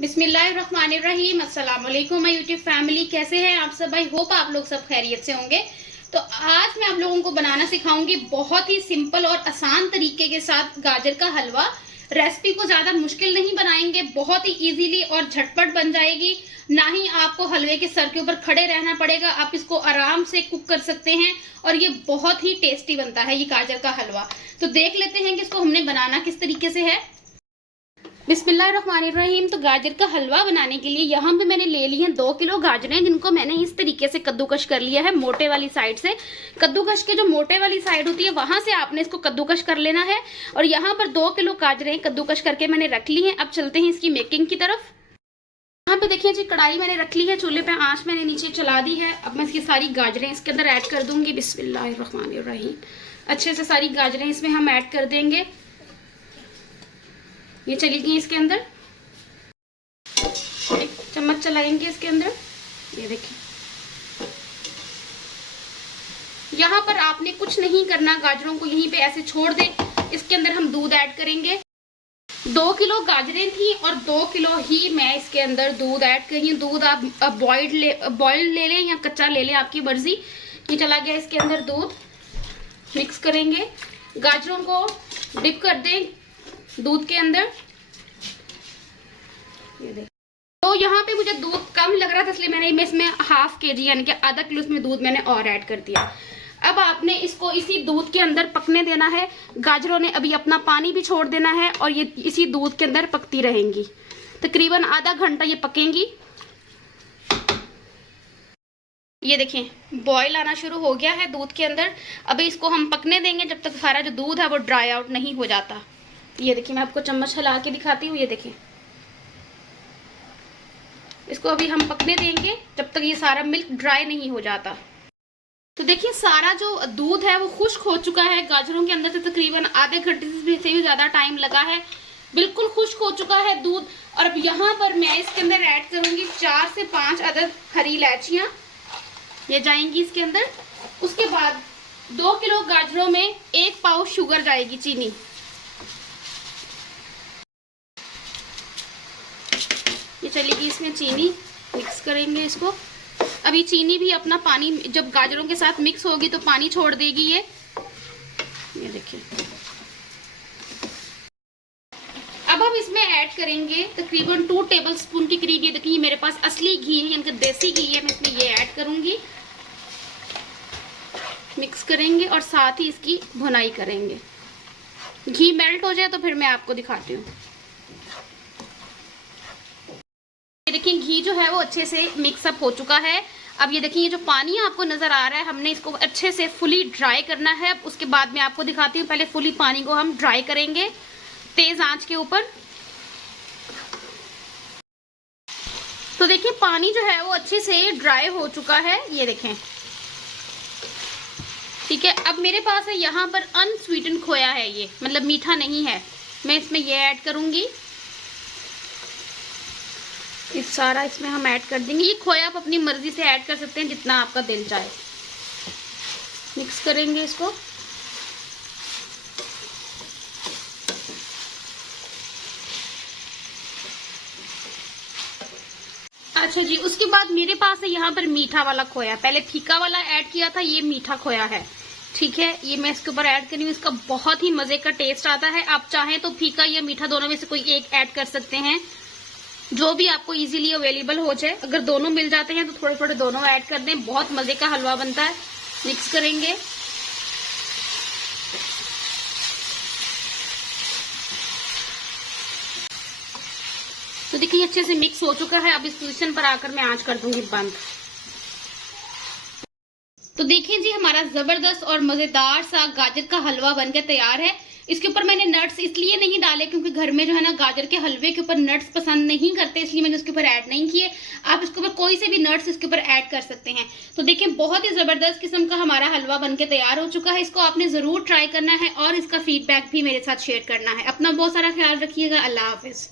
बिस्मिल्लाहिर्रहमानिर्रहीम। अस्सलाम वालेकुम माय यूट्यूब फैमिली, कैसे हैं आप सब? भाई होप आप लोग सब खैरियत से होंगे। तो आज मैं आप लोगों को बनाना सिखाऊंगी बहुत ही सिंपल और आसान तरीके के साथ गाजर का हलवा। रेसिपी को ज्यादा मुश्किल नहीं बनाएंगे, बहुत ही इजीली और झटपट बन जाएगी। ना ही आपको हलवे के सर के ऊपर खड़े रहना पड़ेगा, आप इसको आराम से कुक कर सकते हैं और ये बहुत ही टेस्टी बनता है ये गाजर का हलवा। तो देख लेते हैं कि इसको हमने बनाना किस तरीके से है। बिस्मिल्लाहिर्रहमानिर्रहीम। तो गाजर का हलवा बनाने के लिए यहाँ पे मैंने ले ली है 2 किलो गाजरें, जिनको मैंने इस तरीके से कद्दूकश कर लिया है मोटे वाली साइड से। कद्दूकश के जो मोटे वाली साइड होती है वहां से आपने इसको कद्दूकश कर लेना है। और यहाँ पर 2 किलो गाजरें कद्दूकश करके मैंने रख ली हैं। अब चलते हैं इसकी मेकिंग की तरफ। यहाँ पे देखिए जी, कढ़ाई मैंने रख ली है, चूल्हे पे आंच मैंने नीचे चला दी है। अब मैं इसकी सारी गाजरें इसके अंदर ऐड कर दूंगी। बिस्मिल्लाहिर्रहमानिर्रहीम। अच्छे से सारी गाजरें इसमें हम ऐड कर देंगे। ये चली गई इसके अंदर, एक चम्मच चलाएंगे इसके अंदर। ये देखिए, यहाँ पर आपने कुछ नहीं करना, गाजरों को यहीं पे ऐसे छोड़ दें। इसके अंदर हम दूध ऐड करेंगे। 2 किलो गाजरें थी और 2 किलो ही मैं इसके अंदर दूध ऐड कर रही हूँ। दूध आप बॉइल्ड ले लें या कच्चा ले लें, आपकी मर्जी। ये चला गया इसके अंदर दूध। मिक्स करेंगे, गाजरों को डिप कर दें दूध के अंदर। ये देख, तो यहाँ पे मुझे दूध कम लग रहा था, इसलिए मैंने इसमें ½ kg यानी कि आधा किलो इसमें दूध मैंने और ऐड कर दिया। अब आपने इसको इसी दूध के अंदर पकने देना है। गाजरों ने अभी अपना पानी भी छोड़ देना है और ये इसी दूध के अंदर पकती रहेंगी। तकरीबन आधा घंटा ये पकेंगी। ये देखें, बॉईल आना शुरू हो गया है दूध के अंदर। अभी इसको हम पकने देंगे जब तक सारा जो दूध है वो ड्राई आउट नहीं हो जाता। ये देखिए, मैं आपको चम्मच हिला के दिखाती हूँ। ये देखें, इसको अभी हम पकने देंगे जब तक ये सारा मिल्क ड्राई नहीं हो जाता। तो देखिए, सारा जो दूध है वो खुश्क हो चुका है। गाजरों के अंदर से तकरीबन आधे घंटे से भी ज्यादा टाइम लगा है। बिल्कुल खुश्क हो चुका है दूध। और अब यहाँ पर मैं इसके अंदर ऐड करूंगी 4 से 5 अदद हरी इलायचियां, ये जाएंगी इसके अंदर। उसके बाद 2 किलो गाजरों में 1 पाव शुगर जाएगी, चीनी। ये चलेगी इसमें चीनी। मिक्स करेंगे इसको। अभी चीनी भी अपना पानी जब गाजरों के साथ मिक्स होगी तो पानी छोड़ देगी ये देखिए। अब हम इसमें ऐड करेंगे तकरीबन 2 टेबलस्पून के करीब। ये देखिए, मेरे पास असली घी है, यानी कि देसी घी है, मैं इसमें ये ऐड करूंगी। मिक्स करेंगे और साथ ही इसकी भुनाई करेंगे। घी मेल्ट हो जाए तो फिर मैं आपको दिखाती हूँ। देखिए, घी जो है वो अच्छे से मिक्सअप हो चुका है। अब ये देखिए, ये जो पानी आपको नजर आ रहा है, हमने इसको अच्छे से फुली ड्राई करना है। उसके बाद मैं आपको दिखाती हूँ। पहले फुली पानी को हम ड्राई करेंगे तेज आंच के ऊपर। तो देखिए, पानी जो है वो अच्छे से ड्राई हो चुका है। ये देखें, ठीक है। अब मेरे पास है यहाँ पर अनस्वीटेंड खोया है, ये मतलब मीठा नहीं है। मैं इसमें ये ऐड करूंगी। इस सारा इसमें हम ऐड कर देंगे। ये खोया आप अपनी मर्जी से ऐड कर सकते हैं, जितना आपका दिल चाहे। मिक्स करेंगे इसको। अच्छा जी, उसके बाद मेरे पास है यहाँ पर मीठा वाला खोया। पहले फीका वाला ऐड किया था, ये मीठा खोया है, ठीक है। ये मैं इसके ऊपर ऐड कर रही हूँ। इसका बहुत ही मजे का टेस्ट आता है। आप चाहें तो फीका या मीठा दोनों में से कोई एक ऐड कर सकते हैं, जो भी आपको इजीली अवेलेबल हो जाए। अगर दोनों मिल जाते हैं तो थोड़े थोड़े दोनों ऐड कर दें, बहुत मजे का हलवा बनता है। मिक्स करेंगे। तो देखिए, अच्छे से मिक्स हो चुका है। अब इस पोजीशन पर आकर मैं आंच कर दूंगी बंद। तो देखिए जी, हमारा जबरदस्त और मजेदार सा गाजर का हलवा बनकर तैयार है। इसके ऊपर मैंने नट्स इसलिए नहीं डाले क्योंकि घर में जो है ना, गाजर के हलवे के ऊपर नट्स पसंद नहीं करते, इसलिए मैंने उसके ऊपर ऐड नहीं किए। आप इसके ऊपर कोई से भी नट्स इसके ऊपर ऐड कर सकते हैं। तो देखिए, बहुत ही जबरदस्त किस्म का हमारा हलवा बनके तैयार हो चुका है। इसको आपने जरूर ट्राई करना है और इसका फीडबैक भी मेरे साथ शेयर करना है। अपना बहुत सारा ख्याल रखिएगा। अल्लाह हाफिज।